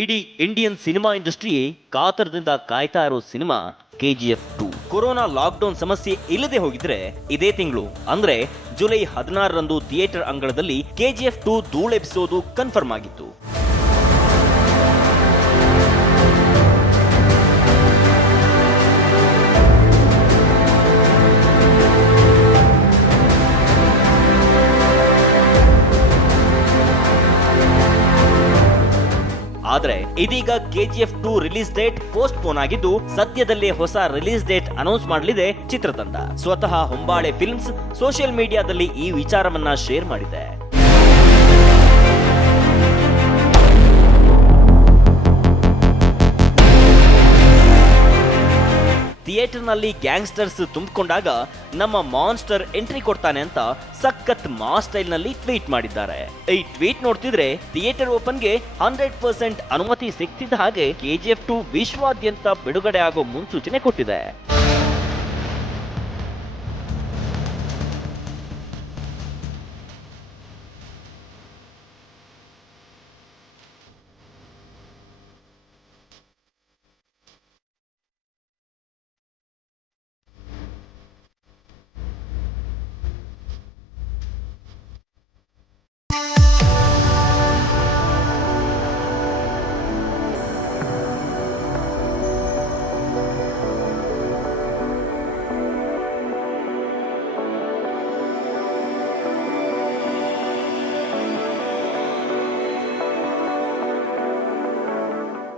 ಇಡೀ Indian cinema ಇಂಡಸ್ಟ್ರಿಯೇ ಕಾತರದಿಂದ ಕಾಯ್ತಾ ಇರೋ ಸಿನಿಮಾ KGF 2. ಕೊರೋನಾ ಲಾಕ್ಡೌನ್ ಸಮಸ್ಯೆ ಇಲ್ಲದೆ ಹೋಗಿದ್ರೆ ಇದೇ ತಿಂಗಳು ಅಂದ್ರೆ ಜುಲೈ 16ರಂದು ಥಿಯೇಟರ್ ಅಂಗಳದಲ್ಲಿ KGF 2 ಧೂಳೆಬ್ಬಿಸೋದು ಕನ್ಫರ್ಮ್ ಆಗಿತ್ತು. ಆದ್ರೆ ಇದೀಗ KGF 2 release date post phone ಆಗಿದ್ದು ಸದ್ಯದಲ್ಲೇ ಹೊಸ ರಿಲೀಸ್ ಡೇಟ್ ಅನೌನ್ಸ್ ಮಾಡಲಿದೆ ಚಿತ್ರತಂಡ. ಸ್ವತಃ ಹೊಂಬಾಳೆ ಫಿಲ್ಮ್ಸ್ ಸೋಷಿಯಲ್ ಮೀಡಿಯಾದಲ್ಲಿ ಈ ವಿಚಾರವನ್ನ ಶೇರ್ ಮಾಡಿದೆ. ಥಿಯೇಟರ್ನಲ್ಲಿ ಗ್ಯಾಂಗ್ಸ್ಟರ್ಸ್ ತುಂಬಿಕೊಂಡಾಗ ನಮ್ಮ ಮಾನ್ಸ್ಟರ್ ಎಂಟ್ರಿ ಕೊಡ್ತಾನೆ ಅಂತ ಸಖತ್ ಮಾಸ್ ಸ್ಟೈಲ್ ನಲ್ಲಿ ಟ್ವೀಟ್ ಮಾಡಿದ್ದಾರೆ. ಈ ಟ್ವೀಟ್ ನೋಡ್ತಿದ್ರೆ ಥಿಯೇಟರ್ ಓಪನ್ಗೆ 100% ಅನುಮತಿ ಸಿಗ್ತಿದ್ದ ಹಾಗೆ KGF 2 ವಿಶ್ವಾದ್ಯಂತ ಬಿಡುಗಡೆ ಆಗೋ ಮುನ್ಸೂಚನೆ ಕೊಟ್ಟಿದೆ.